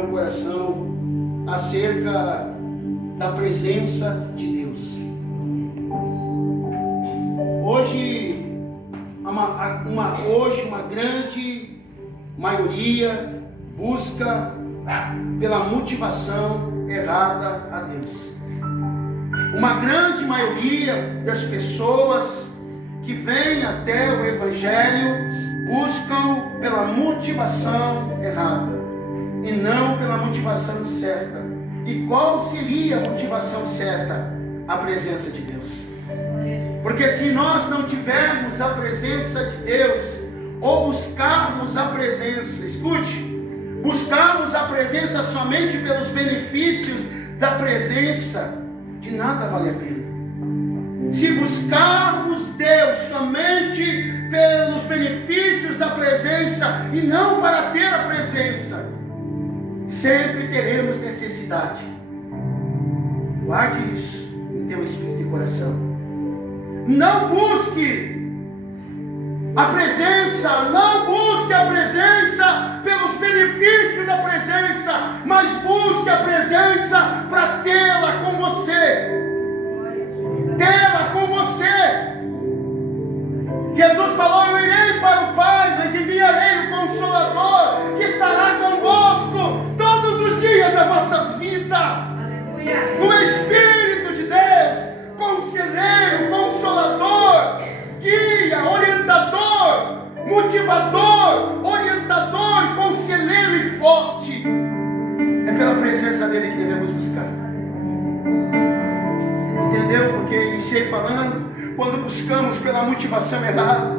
meu coração acerca da presença de Deus. Hoje uma grande maioria busca pela motivação errada a Deus. Uma grande maioria das pessoas que vêm até o Evangelho buscam pela motivação errada e não pela motivação certa. E qual seria a motivação certa? A presença de Deus. Porque se nós não tivermos a presença de Deus, ou buscarmos a presença, escute, buscarmos a presença somente pelos benefícios da presença, de nada vale a pena. Se buscarmos Deus somente pelos benefícios da presença e não para ter a presença, sempre teremos necessidade. Guarde isso em teu espírito e coração. Não busque a presença, não busque a presença pelos benefícios da presença, mas busque a presença para tê-la com você. Tê-la com você. Jesus falou: eu irei para o Pai, mas enviarei o Consolador, que estará convosco todos os dias da vossa vida. Aleluia. O Espírito de Deus, conselheiro, consolador, guia, orientador, motivador, orientador, conselheiro e forte. É pela presença dele que devemos buscar. Entendeu? Porque iniciei falando, quando buscamos pela motivação errada,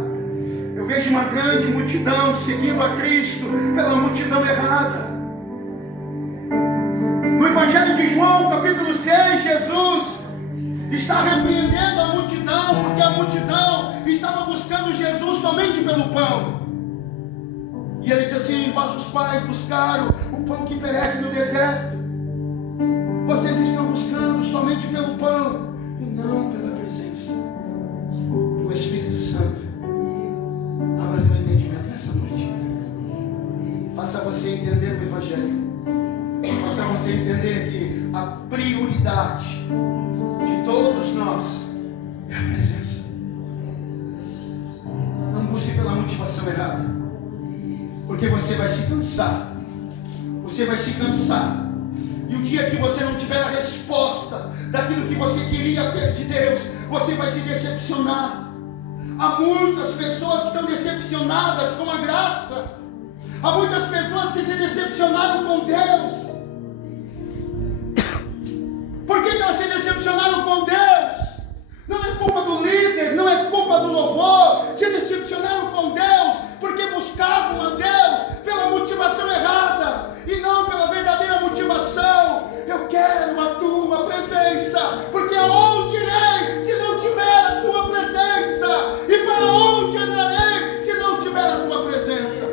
eu vejo uma grande multidão seguindo a Cristo pela multidão errada. No Evangelho de João, capítulo 6, Jesus está repreendendo a multidão, porque a multidão estava buscando Jesus somente pelo pão. E ele diz assim: vossos pais buscaram o pão que perece no deserto. Vocês estão buscando somente pelo pão e não pela presença do Espírito Santo. Abra teu entendimento nessa noite. Faça você entender o Evangelho. Faça você entender que a prioridade de todos nós é a presença. Não busque pela motivação errada, porque você vai se cansar. Você vai se cansar. E o dia que você não tiver a resposta daquilo que você queria ter de Deus, você vai se decepcionar. Há muitas pessoas que estão decepcionadas com a graça. Há muitas pessoas que se decepcionaram com Deus. Por que elas se decepcionaram com Deus? Não é culpa do líder, não é culpa do louvor. Se decepcionaram com Deus porque buscavam a Deus pela motivação errada e não pela verdadeira motivação. Eu quero a tua presença, porque aonde irei se não tiver a tua presença? E para onde andarei se não tiver a tua presença?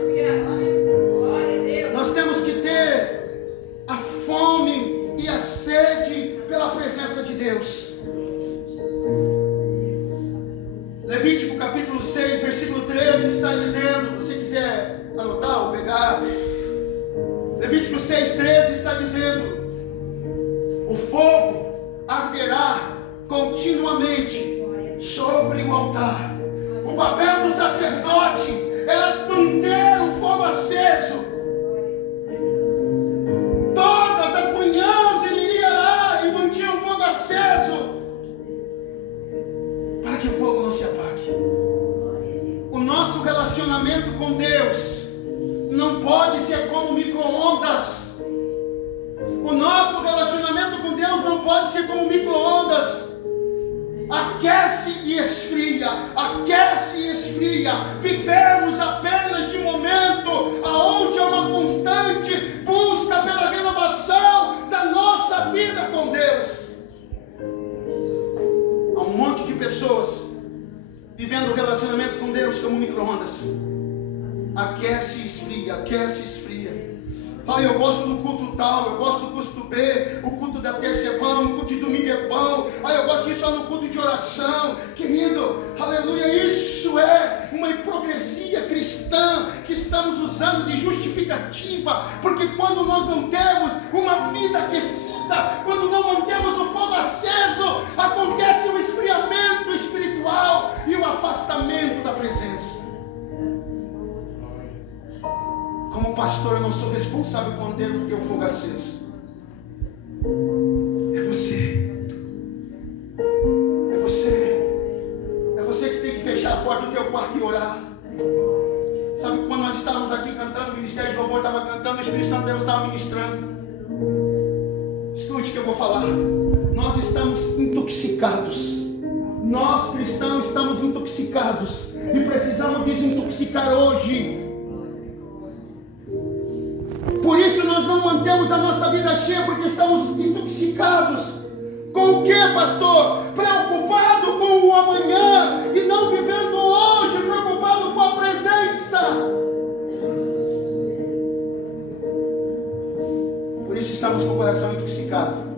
Nós temos que ter a fome e a sede pela presença de Deus. Levítico capítulo 6, versículo 13 está dizendo, se você quiser anotar ou pegar, Levítico 6, 13 está dizendo: o fogo arderá continuamente sobre o altar. O papel do sacerdote era manter o fogo aceso. Todas as manhãs ele iria lá e mantinha o fogo aceso, para que o fogo não se apague. O nosso relacionamento com Deus não pode ser como micro-ondas. O nosso relacionamento com Deus não pode ser como micro-ondas. Aquece e esfria, aquece e esfria. Vivemos apenas de momento, aonde há uma constante busca pela renovação da nossa vida com Deus. Há um monte de pessoas vivendo o relacionamento com Deus como micro-ondas. Aquece e esfria, aquece e esfria. Ah, eu gosto do culto tal, eu gosto do culto B, o culto culto da terça é bom, o culto de domingo é bom, eu gosto de ir só no culto de oração. Querido, aleluia, isso é uma hipocrisia cristã que estamos usando de justificativa, porque quando nós não temos uma vida aquecida, quando não mantemos o fogo aceso, acontece o esfriamento espiritual e o afastamento da presença. Como pastor, eu não sou responsável por manter o teu fogo aceso. É você. É você. É você que tem que fechar a porta do teu quarto e orar. Sabe, quando nós estávamos aqui cantando, o Ministério de Louvor estava cantando, o Espírito Santo de Deus estava ministrando. Escute o que eu vou falar. Nós estamos intoxicados. Nós cristãos estamos intoxicados e precisamos desintoxicar hoje. Por isso nós não mantemos a nossa vida cheia, porque estamos intoxicados. Com o que, pastor? Preocupado com o amanhã e não vivendo hoje, preocupado com a presença. Por isso estamos com o coração intoxicado.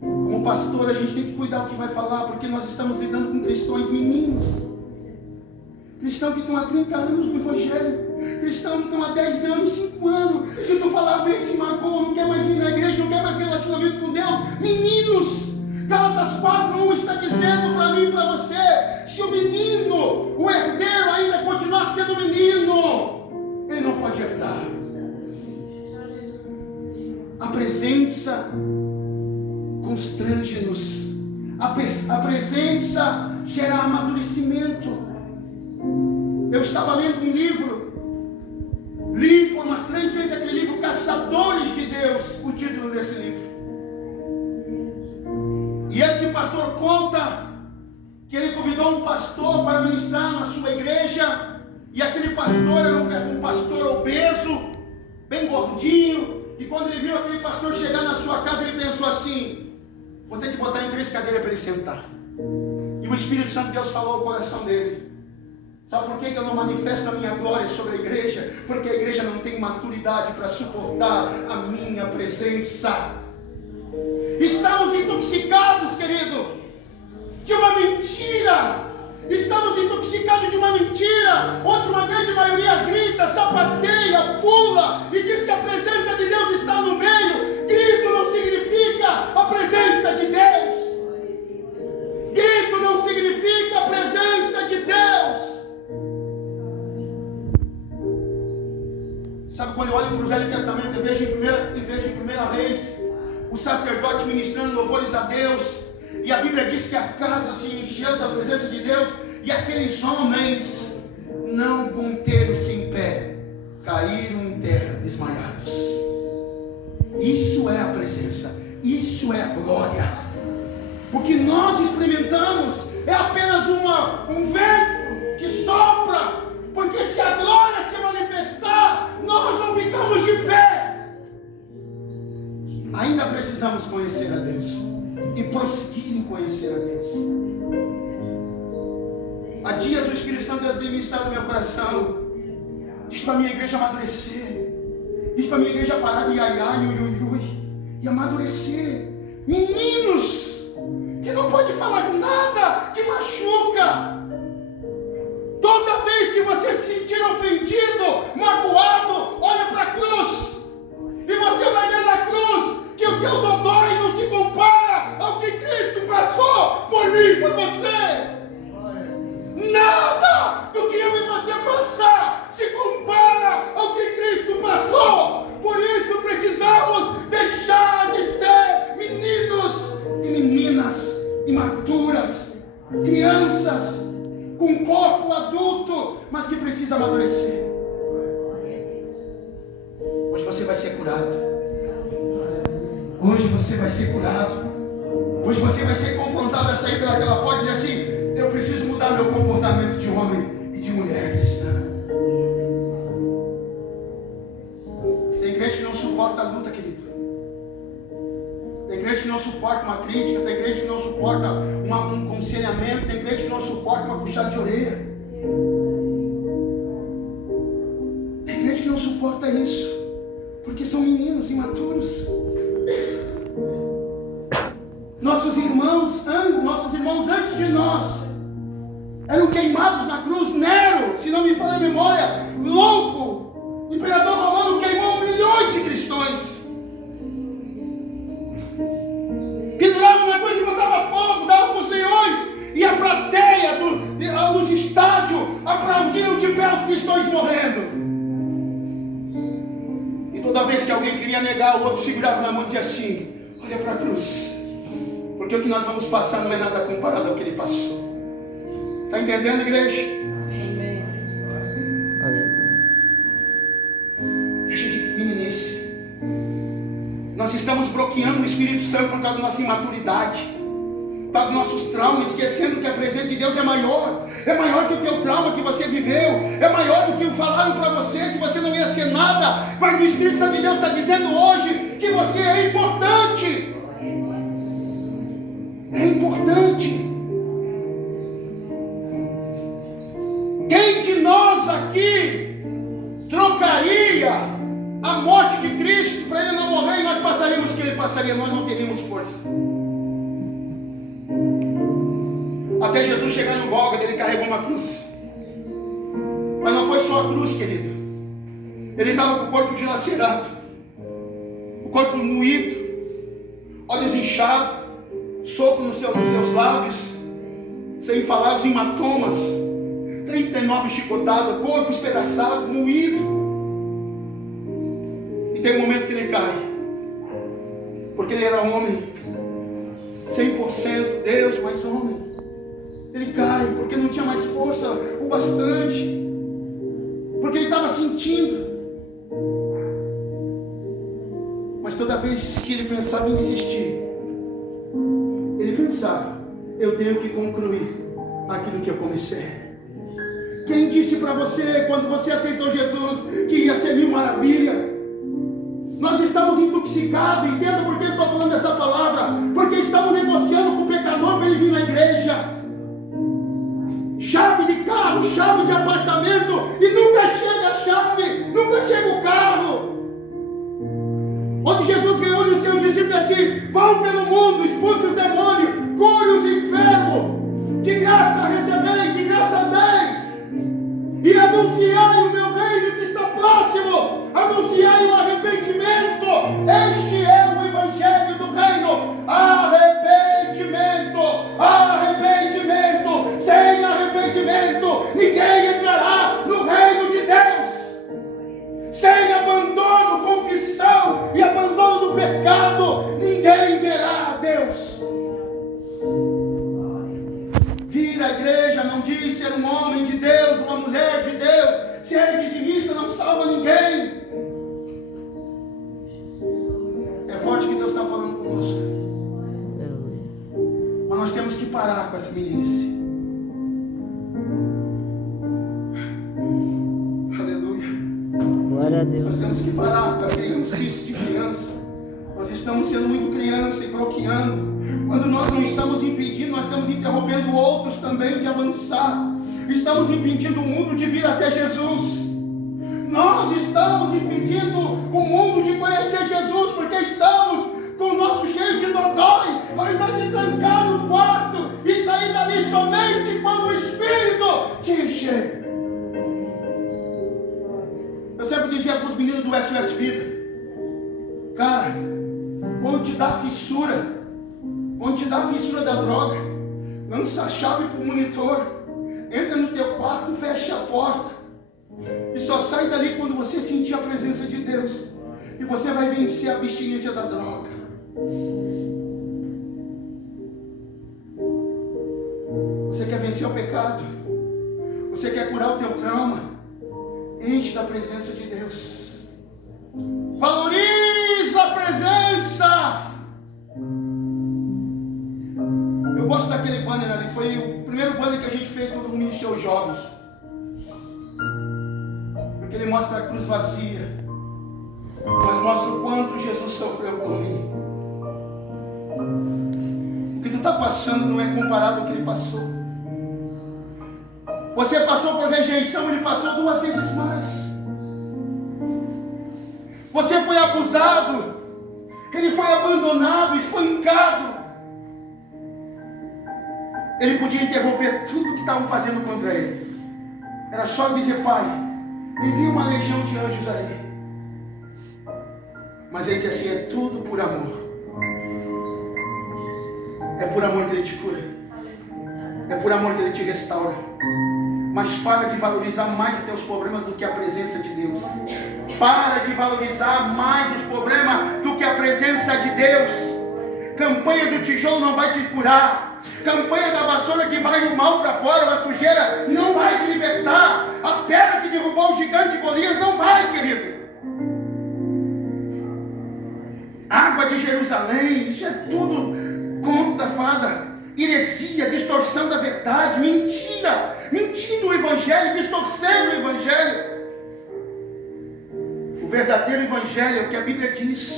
Como pastor, a gente tem que cuidar do que vai falar, porque nós estamos lidando com cristãos meninos. Cristão que estão há 30 anos no Evangelho. Cristão que estão há 10 anos, 5 anos. Se tu falar bem, se magoa, não quer mais vir na igreja, não quer mais relacionamento com Deus. Meninos, Gálatas 4:1 está dizendo para mim e para você: se o menino, o herdeiro ainda continuar sendo menino, ele não pode herdar. A presença constrange-nos. A presença gera amadurecimento. Eu estava lendo um livro, li por umas 3 vezes aquele livro, Caçadores de Deus, o título desse livro. E esse pastor conta que ele convidou um pastor para ministrar na sua igreja, e aquele pastor era um pastor obeso, bem gordinho, e quando ele viu aquele pastor chegar na sua casa, ele pensou assim: vou ter que botar em 3 cadeiras para ele sentar. E o Espírito Santo de Deus falou ao coração dele: sabe por que eu não manifesto a minha glória sobre a igreja? Porque a igreja não tem maturidade para suportar a minha presença. Estamos intoxicados, querido, de uma mentira. Estamos intoxicados de uma mentira, onde uma grande maioria grita, sapateia, pula e diz que a presença de Deus está no meio. Grito não significa a presença de Deus. Grito não significa a presença de Deus. Sabe, quando eu olho para o Velho Testamento, eu vejo em primeira Reis o sacerdote ministrando louvores a Deus, e a Bíblia diz que a casa se encheu da presença de Deus, e aqueles homens, não conteram-se em pé, caíram em terra desmaiados. Isso é a presença, isso é a glória. O que nós experimentamos é apenas um vento que sopra, porque se a glória se manifestar, nós não ficamos de pé. Ainda precisamos conhecer a Deus e prosseguir em conhecer a Deus. Há dias o Espírito Santo de Deus vem ministrar no meu coração. Diz para a minha igreja amadurecer. Diz para a minha igreja parar de iaiai, ui, e amadurecer. Meninos que não pode falar nada que machuca. Toda vez que você se sentir ofendido, magoado, olha para a cruz. E você vai ver na cruz que o teu dodói não se compara ao que Cristo passou por mim e por você. Nada do que eu e você passar se compara ao que Cristo passou. Por isso precisamos deixar de ser meninos e meninas imaturas, crianças com corpo adulto, mas que precisa amadurecer. Hoje você vai ser curado. Hoje você vai ser curado. Hoje você vai ser confrontado a sair pelaquela porta e dizer assim: eu preciso mudar meu comportamento de homem e de mulher cristã. Tem crente que não suporta a luta, querido. Tem crente que não suporta uma crítica. Tem crente que não suporta um aconselhamento. Tem crente que não suporta uma puxada de orelha. Tem crente que não suporta isso. Porque são meninos imaturos. Nossos irmãos antes de nós eram queimados na cruz. Nero, se não me falha a memória, louco, imperador romano, queimou milhões de cristãos. Pendurava na cruz e botava fogo, dava para os leões, e a plateia dos estádios aplaudiam de pé os cristãos morrendo. E toda vez que alguém queria negar, o outro segurava na mão e dizia assim: olha para a cruz, porque o que nós vamos passar não é nada comparado ao que ele passou. Está entendendo, igreja? Amém. Deixa de meninice. Nós estamos bloqueando o Espírito Santo por causa da nossa imaturidade, por causa dos nossos traumas, esquecendo que a presença de Deus é maior que o teu trauma que você viveu, é maior do que falaram para você que você não ia ser nada. Mas o Espírito Santo de Deus está dizendo hoje que você é importante. É importante. Quem de nós aqui trocaria a morte de Cristo para ele não morrer e nós passaríamos o que ele passaria? Nós não teríamos força. Até Jesus chegar no Gólgota, ele carregou uma cruz. Mas não foi só a cruz, querido. Ele estava com o corpo dilacerado, o corpo moído, olhos inchados, soco nos seus lábios, sem falar os hematomas, 39 chicotadas, corpo espedaçado, moído. E tem um momento que ele cai, porque ele era homem, 100% Deus, mas homem. Ele cai porque não tinha mais força o bastante, porque ele estava sentindo. Mas toda vez que ele pensava em desistir, ele pensava: eu tenho que concluir aquilo que eu comecei. Quem disse para você, quando você aceitou Jesus, que ia ser mil maravilha? Nós estamos intoxicados. Entenda por que eu estou falando dessa palavra. Porque estamos negociando com o pecador para ele vir na igreja. Chave de carro, chave de apartamento, e nunca chega a chave, nunca chega o carro. Onde Jesus ganhou os seus discípulos assim: vão pelo mundo, expulse os demônios, cure os enfermos, de graça recebei, de graça deis, e anunciai o meu reino que está próximo, anunciai o arrependimento. Este é o evangelho do reino. Arrependimento, arrependimento. Sem arrependimento ninguém entrará no reino de Deus. Sem abandono, confissão e abandono do pecado, ninguém verá a Deus. Vir à igreja não diz ser um homem de Deus, uma mulher de Deus. Ser dizimista não salva ninguém. É forte que Deus está falando conosco. Mas nós temos que parar com essa meninice. Aleluia. Glória a Deus. Nós temos que parar com a criancice de criança. Nós estamos sendo muito criança e bloqueando. Quando nós não estamos impedindo, nós estamos interrompendo outros também de avançar. Estamos impedindo o mundo de vir até Jesus. Nós estamos impedindo o mundo de conhecer Jesus, porque estamos com o nosso cheio de dodói, ao invés de trancar no quarto e sair dali somente quando o Espírito te encher. Eu sempre dizia para os meninos do SOS Vida: cara, quando te dá a fissura da droga, lança a chave para o monitor, entra no teu quarto, fecha a porta, e só sai dali quando você sentir a presença de Deus, e você vai vencer a abstinência da droga. Você quer vencer o pecado? Você quer curar o teu trauma? Enche da presença de Deus. Valoriza a presença. Eu gosto daquele banner ali. Foi o primeiro banner que a gente fez quando iniciou os jovens. Porque ele mostra a cruz vazia, mas mostra o quanto Jesus sofreu por mim. O que tu está passando não é comparado ao que ele passou. Você passou por rejeição, ele passou 2 vezes mais. Você foi abusado. Ele foi abandonado, espancado. Ele podia interromper tudo que estavam fazendo contra ele. Era só dizer: Pai, envia uma legião de anjos aí. Mas ele disse assim: é tudo por amor. É por amor que ele te cura. É por amor que ele te restaura. Mas para de valorizar mais os teus problemas do que a presença de Deus. Para de valorizar mais os problemas do que a presença de Deus. Campanha do tijolo não vai te curar. Campanha da vassoura que vai o mal para fora, a sujeira, não vai te libertar. A pedra que derrubou o gigante Golias não vai, querido. Água de Jerusalém, isso é tudo conto da fada. Heresia, distorção da verdade, mentira. Mentindo o Evangelho, distorcendo o Evangelho. O verdadeiro Evangelho é o que a Bíblia diz.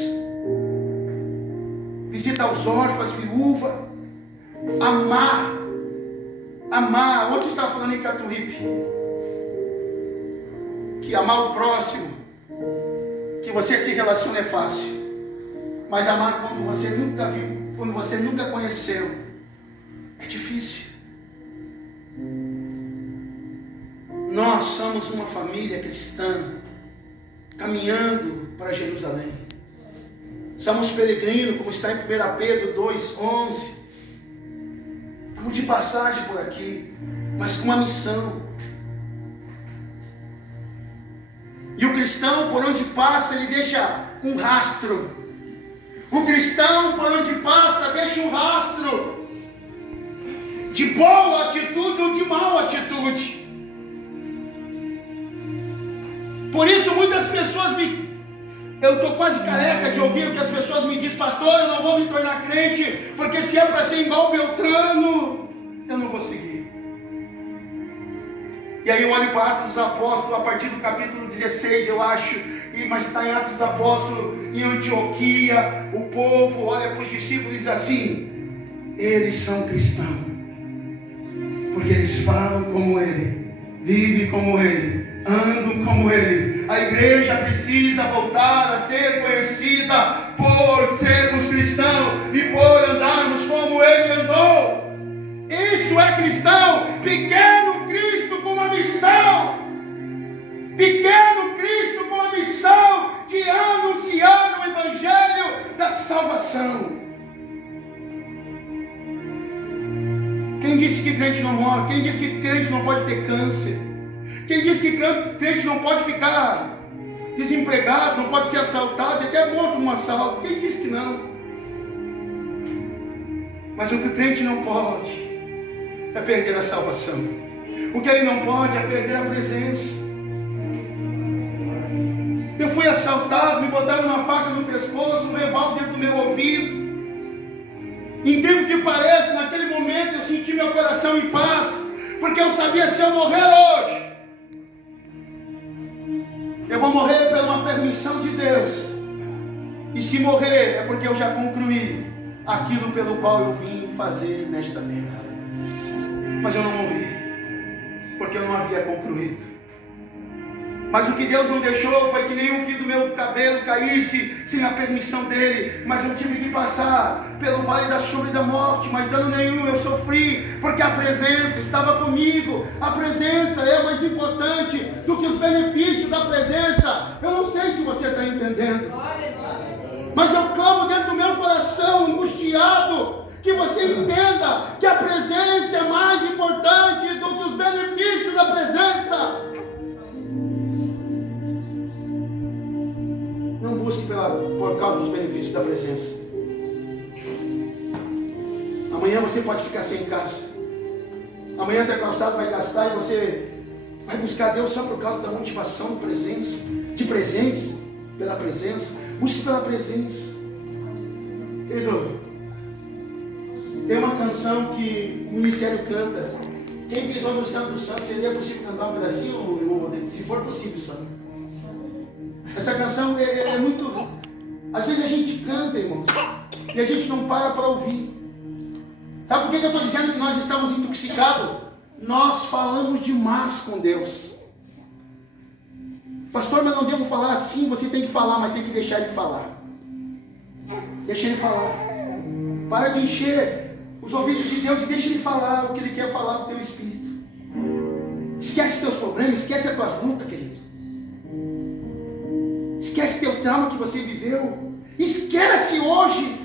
Visita os órfãos, viúva. Amar. Ontem está falando em Catuípe que amar o próximo, que você se relaciona é fácil. Mas amar quando você nunca viu, quando você nunca conheceu, é difícil. Nós somos uma família cristã caminhando para Jerusalém. Somos peregrinos, como está em 1 Pedro 2:11. Estamos de passagem por aqui, mas com uma missão. E o cristão, por onde passa, ele deixa um rastro. O cristão, por onde passa, deixa um rastro de boa atitude ou de má atitude. Por isso muitas pessoas eu estou quase careca de ouvir o que as pessoas me dizem: pastor, eu não vou me tornar crente, porque se é para ser igual Beltrano, eu não vou seguir. E aí eu olho para Atos dos Apóstolos, a partir do capítulo 16, eu acho, mas está em Atos dos Apóstolos, em Antioquia, o povo olha para os discípulos e diz assim: eles são cristãos, porque eles falam como ele, vivem como ele, andam como ele. A igreja precisa voltar a ser conhecida por sermos cristãos e por andarmos como ele andou. Isso é cristão. Pequeno Cristo com uma missão. Pequeno Cristo com a missão de anunciar o Evangelho da salvação. Quem disse que crente não morre? Quem disse que crente não pode ter câncer? Quem disse que crente não pode ficar desempregado, não pode ser assaltado, até morto num assalto? Quem disse que não? Mas o que o crente não pode é perder a salvação. O que ele não pode é perder a presença. Eu fui assaltado, me botaram uma faca no pescoço, um revólver dentro do meu ouvido. Incrível que pareça, naquele momento eu senti meu coração em paz, porque eu sabia: se eu morrer hoje, eu vou morrer por uma permissão de Deus. E se morrer, é porque eu já concluí aquilo pelo qual eu vim fazer nesta terra. Mas eu não morri, porque eu não havia concluído. Mas o que Deus não deixou foi que nenhum fio do meu cabelo caísse sem a permissão dele. Mas eu tive que passar pelo vale da sombra e da morte, mas dano nenhum eu sofri, porque a presença estava comigo. A presença é mais importante do que os benefícios da presença. Eu não sei se você está entendendo, mas eu clamo dentro do meu coração, angustiado, que você entenda que a presença é mais importante do que os benefícios da presença. Não busque por causa dos benefícios da presença. Amanhã você pode ficar sem casa. Amanhã até calçado vai gastar e você vai buscar Deus só por causa da motivação de presença, de presentes pela presença. Busque pela presença. Querido, tem uma canção que o ministério canta. Quem pisou no Santo dos Santos, seria possível cantar um pedacinho, irmão? Se for possível, sabe? Essa canção é muito... Às vezes a gente canta, irmãos, e a gente não para ouvir. Sabe por que eu estou dizendo que nós estamos intoxicados? Nós falamos demais com Deus. Pastor, mas não devo falar assim. Você tem que falar, mas tem que deixar ele falar. Deixa ele falar. Para de encher os ouvidos de Deus e deixa ele falar o que ele quer falar do teu espírito. Esquece teus problemas, esquece as tuas lutas, querido. Esquece teu trauma que você viveu. Esquece hoje.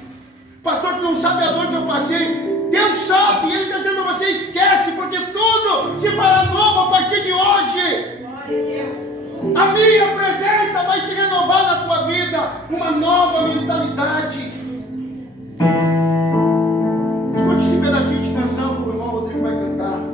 Pastor, tu não sabe a dor que eu passei. Deus sabe, e Ele está dizendo a você, esquece, porque tudo se fará novo a partir de hoje. Glória a Deus. A minha presença vai se renovar na tua vida, uma nova mentalidade. Escute esse pedacinho de canção que o irmão Rodrigo vai cantar.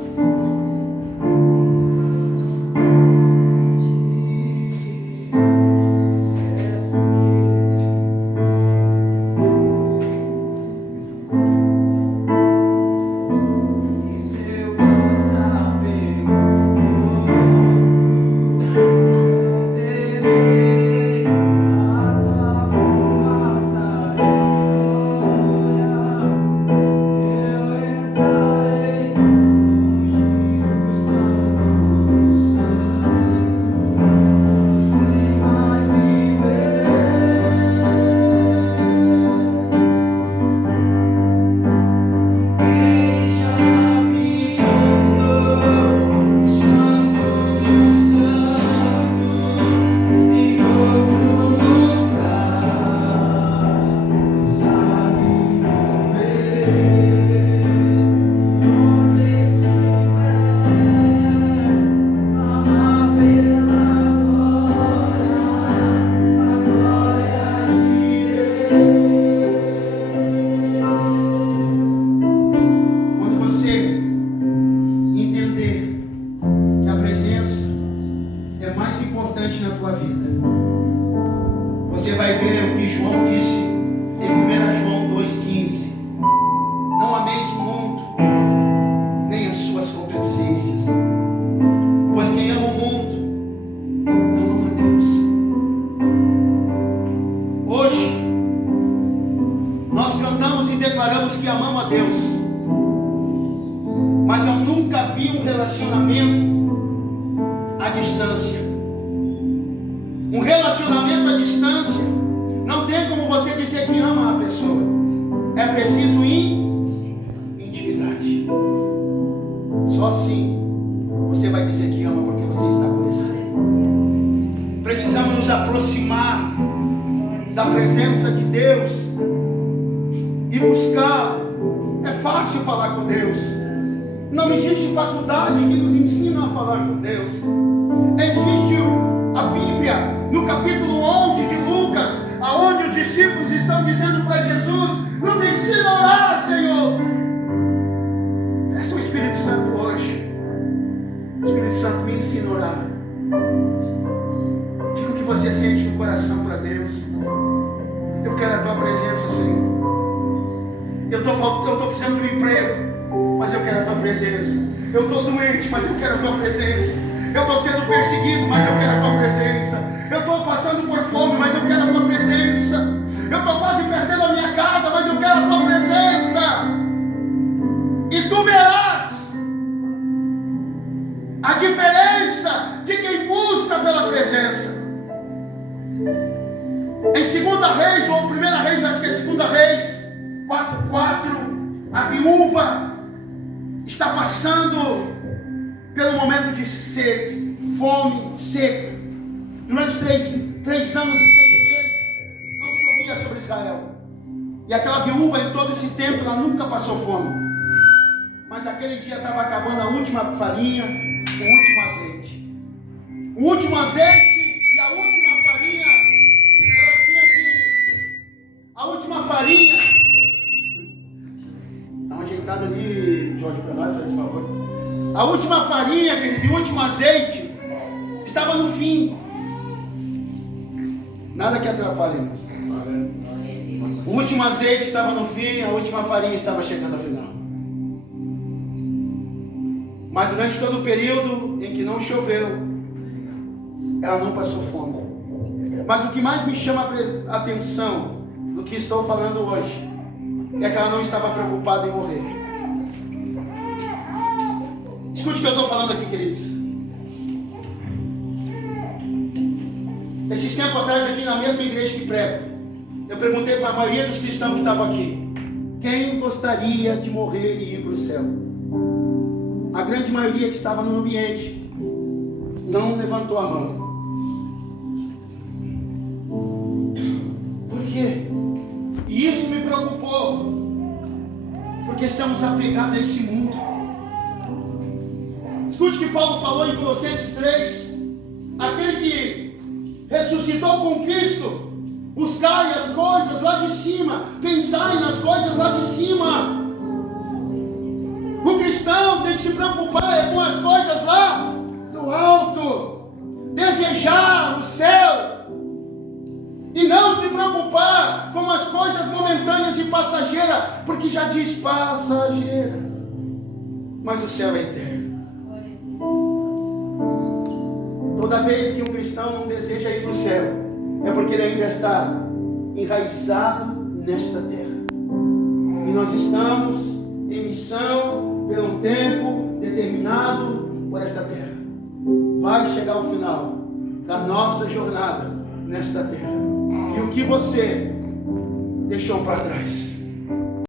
A última farinha, querido, e o último azeite estava no fim. Nada que atrapalhe isso. O último azeite estava no fim, a última farinha estava chegando ao final. Mas durante todo o período em que não choveu, ela não passou fome. Mas o que mais me chama a atenção do que estou falando hoje é que ela não estava preocupada em morrer. Escute o que eu estou falando aqui, queridos. Esses tempos atrás, aqui na mesma igreja que prego, eu perguntei para a maioria dos cristãos que estavam aqui: quem gostaria de morrer e ir para o céu? A grande maioria que estava no ambiente não levantou a mão. Por quê? E isso me preocupou, porque estamos apegados a esse mundo. Escute o que Paulo falou em Colossenses 3: aquele que ressuscitou com Cristo, buscai as coisas lá de cima, pensai nas coisas lá de cima. O cristão tem que se preocupar com as coisas lá do alto, desejar o céu, e não se preocupar com as coisas momentâneas e passageiras, porque já diz passageira, mas o céu é eterno. Toda vez que um cristão não deseja ir para o céu, é porque ele ainda está enraizado nesta terra, e nós estamos em missão pelo tempo determinado por esta terra. Vai chegar o final da nossa jornada nesta terra, e o que você deixou para trás?